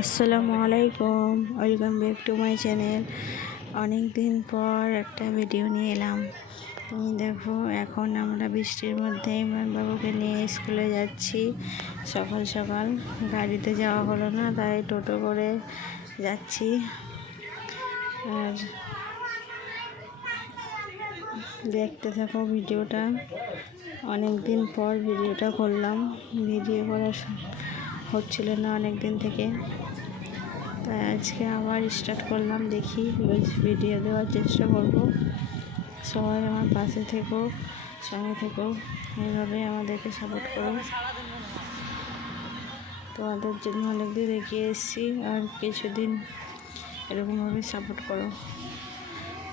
আসসালামু আলাইকুম, welcome back to my channel. অনেক দিন পর একটা ভিডিও নিয়ে এলাম। তুমি দেখো, এখন আমরা বৃষ্টির মধ্যে ইমরান বাবুকে নিয়ে স্কুলে যাচ্ছি। সকাল সকাল গাড়িতে যাওয়া হলো না, তাই টোটো করে যাচ্ছি। আর দেখতে থাকো ভিডিওটা। অনেক দিন পর ভিডিওটা করলাম। ভিডিও করা হচ্ছিল না অনেক দিন থেকে। তাই আজকে আবার স্টার্ট করলাম, দেখি রোজ ভিডিও দেওয়ার চেষ্টা করব। সবাই আমার পাশে থেকো, সঙ্গে থেকো, এইভাবে আমাদেরকে সাপোর্ট করো। তোমাদের জন্য অনেক দিন এগিয়ে এসেছি, আর কিছুদিন এরকমভাবে সাপোর্ট করো।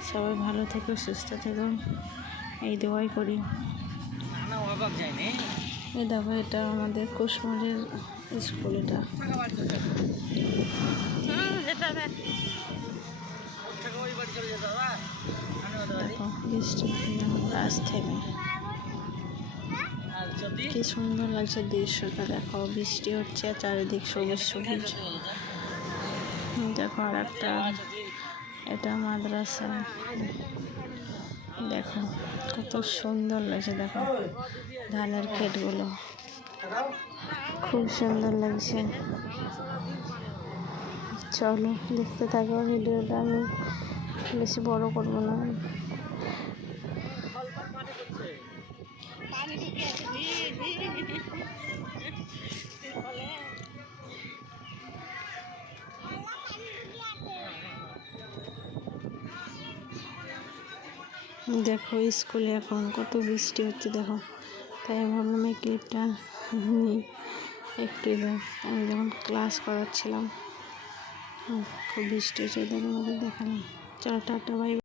সবাই ভালো থেকো, সুস্থ থেকো, এই দোয়াই করি। এই দেখো, এটা আমাদের কুশমারের স্কুল এটা। গাছ কি সুন্দর লাগছে দৃশ্যটা, দেখো, বৃষ্টি হচ্ছে, চারিদিক সবুজ সবুজ। দেখো আর একটা এটা মাদ্রাসা। দেখো, কত সুন্দর লাগছে, দেখো। ধানের ক্ষেতগুলো। খুব সুন্দর লাগছে। চলো, দেখতে থাকো ভিডিওটা, আমি বেশি বড় করব না। দেখো, স্কুলে এখন কত বৃষ্টি হচ্ছে, দেখো। তাই ভাবলাম এই ক্লিপটা নিই একটু আমি যখন ক্লাস করাচ্ছিলাম, খুব বৃষ্টি হচ্ছে ওদের দেখালাম। চলো, টাটা বাই